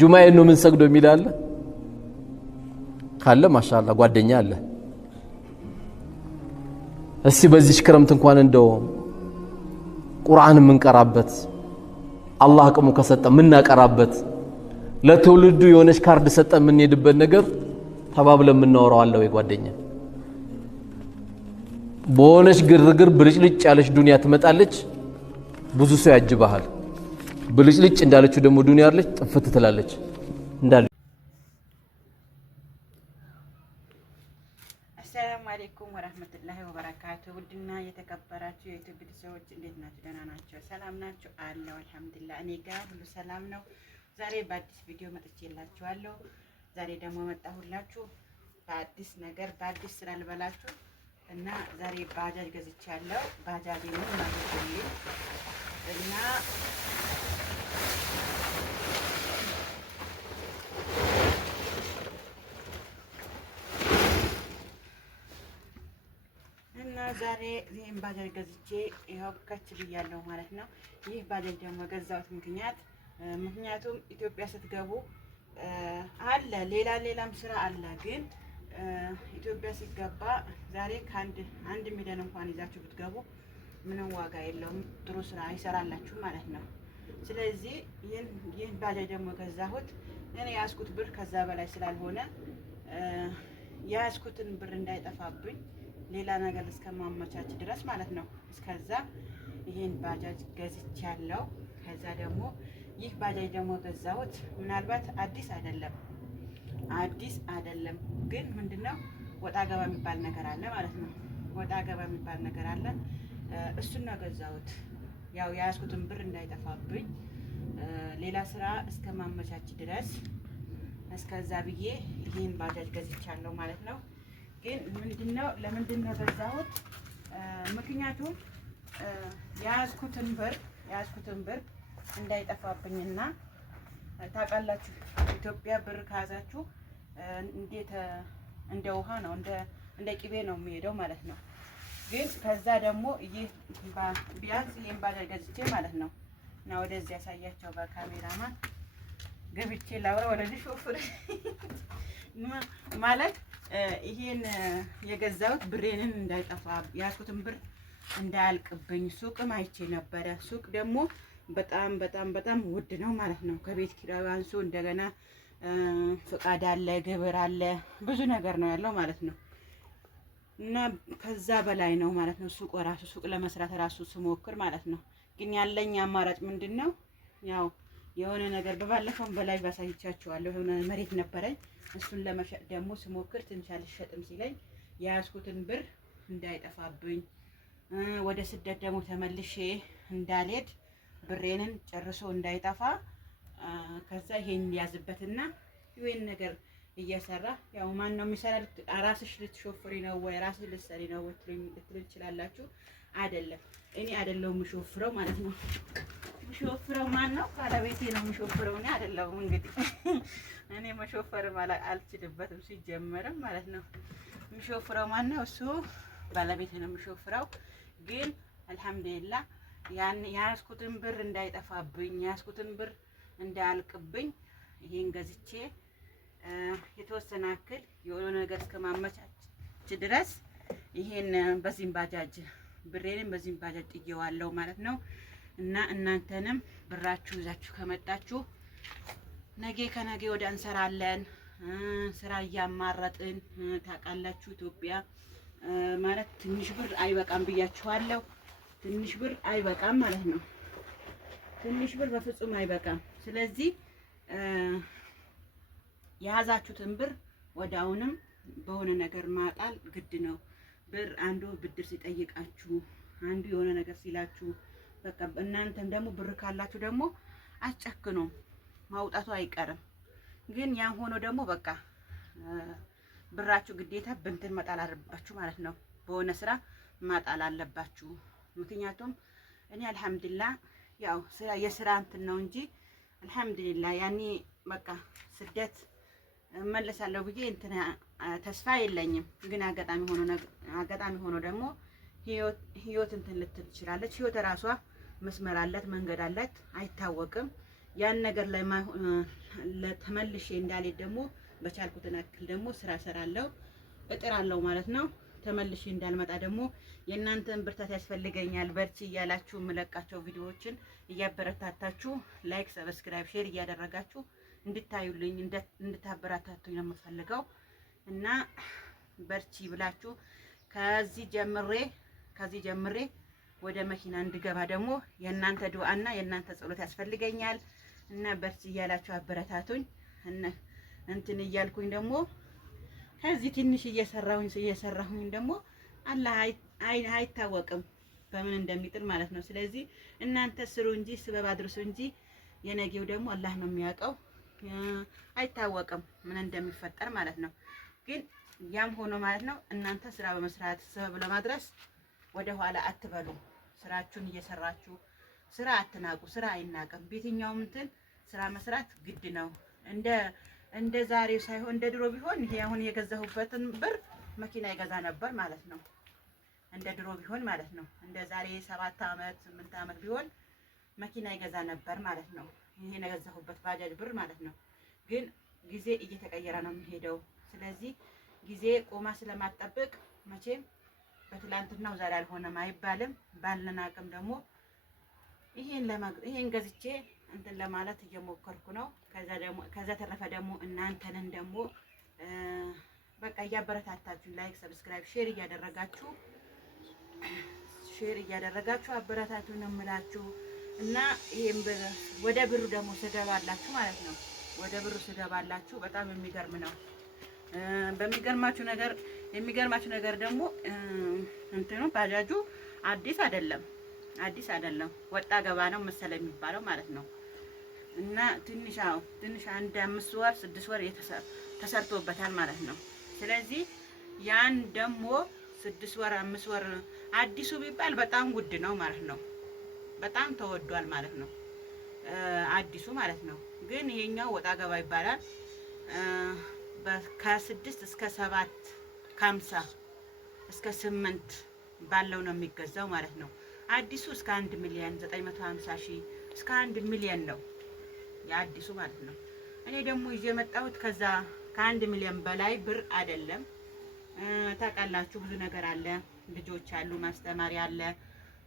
ጁማኤ ነው ምን ሰግዶ የሚላል ካለ ማሻአላ ጓደኛ አለ እስቲ በዚህ ክረምት እንኳን እንደው ቁርአን የምንቀራበት አላህ አቅሙ ከሰጠ ምናቀራበት ለትውልዱ የሆነች ካርድ ሰጠ የምንሄድበት ነገር ተባብለን የምናወራው አለ ወይ ጓደኛ በሆነች ግርግር ብልጭልጭ ያለች ዱንያ ትመጣለች ብዙ ሰው ያጅባሃል ብልጭልጭ እንዳለችው ደግሞ ዱንያ አለች ጥፍት ትላለች እንዳለ አሰላሙ አለይኩም ወራህመቱላሂ ወበረካቱ ውድና የተከበራችሁ የዩቲዩብ ቤተሰቦች እንዴት ናችሁ ደህና ናችሁ ሰላም ናችሁ አለው አልহামዱሊላህ እኔ ጋር ሁሉ ሰላም ነው ዛሬ በአዲስ ቪዲዮ መጥቼላችኋለሁ ዛሬ ደግሞ መጣሁላችሁ በአዲስ ነገር በአዲስ ስራ ልበላችሁ እና ዛሬ ባጃጅ ገዝቻለሁ ባጃጅ ነው ማለት ነው እና ዛሬ ይሄን ባጃጅ ገዝቼ ይሄው ከች ብያለሁ ማለት ነው ይህ ባጃጅ ደግሞ ገዛሁት ምክንያቱም ኢትዮጵያ ስትገቡ አለ ሌላም ስራ አለ ግን ኢትዮጵያ ሲገባ ዛሬ ከአንድ ሚሊዮን እንኳን ይዛችሁ ብትገቡ ምንም ዋጋ የለውም ጥሩ ስራ አይሰራላችሁ ማለት ነው ስለዚህ ይህን ባጃጅ ደግሞ ገዛሁት እኔ ያስኩት ብር ከዛ በላይ ስላልሆነ ያስኩትን ብር እንዳይጠፋብኝ ሌላ ነገር እስከማመቻች ድረስ ማለት ነው እስከዛ ይሄን ባጃጅ ገዝቻለሁ ከዛ ደግሞ ይህ ባጃጅ ደግሞ ገዛሁት ምናልባት አዲስ አይደለም ግን ምንድነው ወጣ ገባ የሚባል ነገር አለ ማለት ነው ወጣ ገባ የሚባል ነገር አለ እሱን ነው ገዛሁት ያው ያስኩትን ብር እንዳይጠፋብኝ ሌላ ስራ እስከማመቻች ድረስ እስከዛ ብዬ ይሄን ባጃጅ ገዝቻለሁ ማለት ነው ግን ለምንድነው ገዛሁት ምክንያቱም ያስኩትን ብር እንዳይጠፋብኝና ታውቃላችሁ ኢትዮጵያ ብር ካዛችሁ እንዴት እንደ ውሃ ነው እንደ ቅቤ ነው የሚሄደው ማለት ነው ግን ከዛ ደግሞ ቢያንስ ይሄን ባጃጅ ገዝቼ ማለት ነው እና ወደዚህ ያሳያቸው በካሜራማን ገብቼ ላውራ ወደዚህ ሾፍር ማለት ይሄን የገዛሁት ብሬንን እንዳይጠፋ ያስኩትን ብር እንዳያልቅብኝ ሱቅም አይቼ ነበረ ሱቅ ደግሞ በጣም ውድ ነው ማለት ነው ከቤት ኪራይ አንሶ እንደገና ፍቃድ አለ ግብር አለ ብዙ ነገር ነው ያለው ማለት ነው እና ከዛ በላይ ነው ማለት ነው ሱቅ ለመስራት ራሱ ስሞክር ማለት ነው ግን ያለኝ አማራጭ ምንድነው ያው የሆነ ነገር በባለፈው በላይ ባሳይቻችኋለሁ የሆነ መሬት ነበረኝ እሱን ለመሸጥ ደግሞ ስሞክር ትንሽ አልሸጥም ሲለኝ ያስኩትን ብር እንዳይጠፋብኝ ወደ ስደት ደግሞ ተመልሼ እንዳልሄድ ብሬንን ጨርሶ እንዳይጠፋ ከዛ ይሄን ያዝበትና ይሄን ነገር እየሰራ ያው ማን ነው የሚሰራ ራስሽ ልትሾፍሪ ነው ወይ ራስሽ ልትሰሪ ነው ልትሉ ይችላልላችሁ አይደለም እኔ አይደለም የምሾፍረው ማለት ነው የምሾፍረው ማን ነው ባለቤቴ ነው የምሾፍረው እኔ አይደለም እንግዲህ እኔ መሾፈር ማለት አልችልበትም ሲጀመርም ማለት ነው የምሾፍረው ማን ነው እሱ ባለቤቴ ነው የምሾፍረው ግን አልহামዱሊላህ ያስኩትን ብር እንዳይጠፋብኝ ያስኩትን ብር እንዳያልቅብኝ ይሄን ገዝቼ የተወሰነ አክል የሆነ ነገር እስከማመቻች ድረስ ይሄን በዚህም ባጃጅ ብሬንም በዚህም ባጃጅ ጥዬዋለሁ ማለት ነው እና እናንተንም ብራችሁ ይዛችሁ ከመጣችሁ ከነገ ወደ እንሰራለን ስራ እያማረጥን ታውቃላችሁ ኢትዮጵያ ማለት ትንሽ ብር አይበቃም ብያችኋለሁ ትንሽ ብር አይበቃም ማለት ነው ትንሽ ብር በፍጹም አይበቃም ስለዚህ ያዛችሁትን ብር ወዳውንም በሆነ ነገር ማጣል ግድ ነው ብር አንዱ ብድር ሲጠይቃችሁ አንዱ የሆነ ነገር ሲላችሁ በቃ እናንተም ደግሞ ብር ካላችሁ ደግሞ አጨክኑ ማውጣቱ አይቀርም ግን ያን ሆኖ ደግሞ በቃ ብራችሁ ግዴታ በእንትን መጣል አለባችሁ ማለት ነው በሆነ ስራ ማጣል አለባችሁ ምክንያቱም እኔ አልহামዱሊላህ ያው የስራ እንትን ነው እንጂ አልহামዱሊላህ ያኔ በቃ ስደት መለሳለሁ ብዬ እንትን ተስፋ የለኝም ግን አጋጣሚ ሆኖ ደግሞ ህይወት እንትን ልትል ትችላለች ህይወት ራሷ መስመር አላት መንገድ አላት አይታወቅም ያን ነገር ላይ ተመልሼ እንዳልሄድ ደግሞ በቻልኩትን አክል ደግሞ ስራ ሰራለሁ እጥራለሁ ማለት ነው። ተመልሼ እንዳልመጣ ደግሞ የእናንተን ብርታት ያስፈልገኛል። በርቺ እያላችሁ የምለቃቸው ቪዲዮዎችን እያበረታታችሁ ላይክ፣ ሰብስክራይብ፣ ሼር እያደረጋችሁ እንድታዩልኝ እንድታበረታቱኝ ነው የምፈልገው እና በርቺ ብላችሁ ከዚህ ጀምሬ ወደ መኪና እንድገባ ደግሞ የእናንተ ዱዓና የእናንተ ጸሎት ያስፈልገኛል እና በርቺ እያላችሁ አበረታቱኝ። እንትን እያልኩኝ ደግሞ ከዚህ ትንሽ እየሰራሁኝ ደግሞ አላህ አይታወቅም በምን እንደሚጥል ማለት ነው። ስለዚህ እናንተ ስሩ እንጂ ስበብ አድርሱ እንጂ የነገው ደግሞ አላህ ነው የሚያውቀው። አይታወቅም ምን እንደሚፈጠር ማለት ነው። ግን ያም ሆኖ ማለት ነው እናንተ ስራ በመስራት ሰበብ ለማድረስ ወደ ኋላ አትበሉ። ስራችሁን እየሰራችሁ ስራ አትናቁ። ስራ አይናቅም። በየትኛውም እንትን ስራ መስራት ግድ ነው። እንደ ዛሬው ሳይሆን እንደ ድሮ ቢሆን ይሄ አሁን የገዛሁበትን ብር መኪና ይገዛ ነበር ማለት ነው። እንደ ድሮ ቢሆን ማለት ነው። እንደ ዛሬ 7 አመት 8 አመት ቢሆን መኪና ይገዛ ነበር ማለት ነው። ይሄ የገዛሁበት ባጃጅ ብር ማለት ነው። ግን ጊዜ እየተቀየረ ነው የሚሄደው። ስለዚህ ጊዜ ቆማ ስለማጠብቅ መቼም በትላንትናው ዛሬ አልሆነም አይባልም። ባለን አቅም ደግሞ ይሄን ገዝቼ እንትን ለማለት እየሞከርኩ ነው። ከዛ ተረፈ ደግሞ እናንተንን ደግሞ በቃ እያበረታታችሁ ላይክ፣ ሰብስክራይብ፣ ሼር እያደረጋችሁ አበረታቱን ነው የምላችሁ እና ይሄን ወደ ብሩ ደግሞ ስገባላችሁ ማለት ነው። ወደ ብሩ ስገባላችሁ በጣም የሚገርም ነው። የሚገርማችሁ ነገር ደግሞ እንትኑ ባጃጁ አዲስ አይደለም ወጣ ገባ ነው መሰለ የሚባለው ማለት ነው። እና ትንሽ 5 ወር 6 ወር ተሰርቶበታል ማለት ነው። ስለዚህ ያን ደግሞ 6 ወር 5 ወር አዲሱ ቢባል በጣም ውድ ነው ማለት ነው። በጣም ተወዷል ማለት ነው አዲሱ ማለት ነው። ግን ይሄኛው ወጣ ገባ ይባላል። ከ6 እስከ 7 ከ50 እስከ 8 ባለው ነው የሚገዛው ማለት ነው። አዲሱ እስከ 1,950,000 እስከ 1 ሚሊዮን ነው የአዲሱ ማለት ነው። እኔ ደግሞ ይዤ የመጣሁት ከዛ ከ1 ሚሊዮን በላይ ብር አይደለም። ታውቃላችሁ ብዙ ነገር አለ፣ ልጆች አሉ፣ ማስተማሪያ አለ፣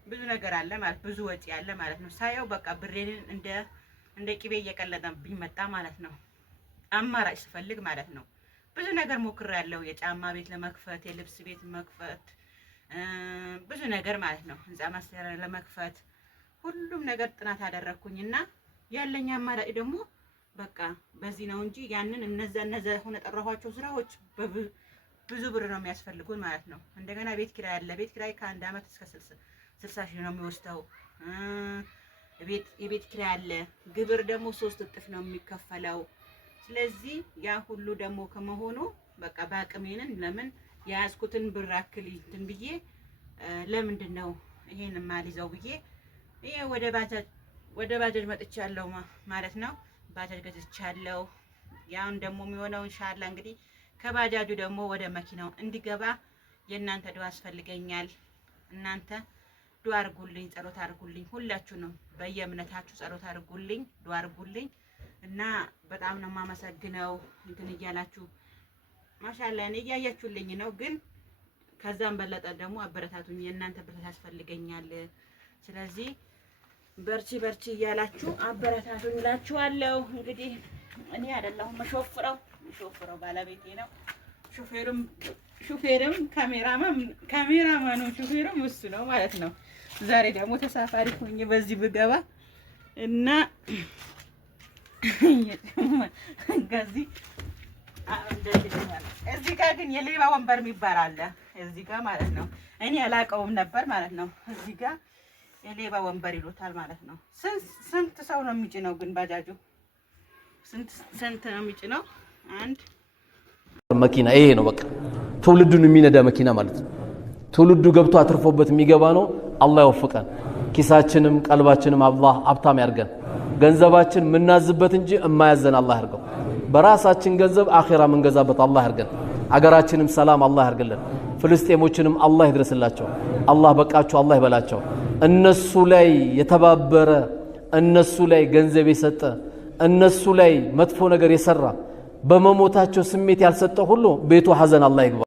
ብዙ ነገር አለ ማለት ብዙ ወጪ አለ ማለት ነው። ሳየው በቃ ብሬን እንደ ቅቤ እየቀለጠብኝ መጣ ማለት ነው። አማራጭ ስፈልግ ማለት ነው ብዙ ነገር ሞክሬያለሁ። የጫማ ቤት ለመክፈት፣ የልብስ ቤት መክፈት፣ ብዙ ነገር ማለት ነው ህንጻ ማስተዳደር ለመክፈት ሁሉም ነገር ጥናት አደረኩኝና ያለኝ አማራጭ ደግሞ በቃ በዚህ ነው እንጂ ያንን እነዛ ሆነ ጠራኋቸው ስራዎች ብዙ ብር ነው የሚያስፈልጉን ማለት ነው። እንደገና ቤት ኪራይ አለ። ቤት ኪራይ ከ1 አመት እስከ 60 ሺህ ነው የሚወስደው። የቤት ኪራይ አለ። ግብር ደግሞ 3 እጥፍ ነው የሚከፈለው። ስለዚህ ያ ሁሉ ደግሞ ከመሆኑ በቃ በአቅሜንን ለምን የያዝኩትን ብር አክል እንትን ብዬ ለምንድን ነው ይሄን ማልይዘው ብዬ ይሄ ወደ ባጃጅ መጥቻለሁ ማለት ነው። ባጃጅ ገዝቻለሁ። ያውን ደግሞ የሚሆነው ኢንሻአላህ እንግዲህ ከባጃጁ ደግሞ ወደ መኪናው እንዲገባ የእናንተ ዱዓ ያስፈልገኛል። እናንተ ዱዓ አድርጉልኝ፣ ጸሎት አድርጉልኝ። ሁላችሁንም በየእምነታችሁ ጸሎት አድርጉልኝ፣ ዱዓ አድርጉልኝ እና በጣም ነው የማመሰግነው። እንትን እያላችሁ ማሻአላህ እኔ እያያችሁልኝ ነው። ግን ከዛም በለጠ ደግሞ አበረታቱኝ። የእናንተ ብርታት ያስፈልገኛል። ስለዚህ በርቺ እያላችሁ አበረታቱኝ እላችኋለሁ። እንግዲህ እኔ አይደለሁም መሾፍረው ባለቤቴ ነው። ሹፌርም ካሜራማኑ ሹፌርም እሱ ነው ማለት ነው። ዛሬ ደግሞ ተሳፋሪ ሆኜ በዚህ ብገባ እና እዚህ ጋር ግን የሌባ ወንበር የሚባል አለ እዚህ ጋር ማለት ነው። እኔ አላውቀውም ነበር ማለት ነው። እዚህ ጋር የሌባ ወንበር ይሉታል ማለት ነው። ስንት ሰው ነው የሚጭነው ግን ባጃጁ? ስንት ነው የሚጭነው? አንድ መኪና ይሄ ነው በቃ ትውልዱን የሚነዳ መኪና ማለት ነው። ትውልዱ ገብቶ አትርፎበት የሚገባ ነው። አላህ ይወፍቀን። ኪሳችንም ቀልባችንም አላህ ሀብታም ያርገን። ገንዘባችን ምናዝበት እንጂ እማያዘን አላህ ያርገው። በራሳችን ገንዘብ አኺራ ምንገዛበት አላህ ያርገን። አገራችንም ሰላም አላህ ያርግልን። ፍልስጤሞችንም አላህ ይድረስላቸው። አላህ በቃቸው አላህ ይበላቸው። እነሱ ላይ የተባበረ እነሱ ላይ ገንዘብ የሰጠ እነሱ ላይ መጥፎ ነገር የሰራ በመሞታቸው ስሜት ያልሰጠ ሁሉ ቤቱ ሐዘን አላህ ይግባ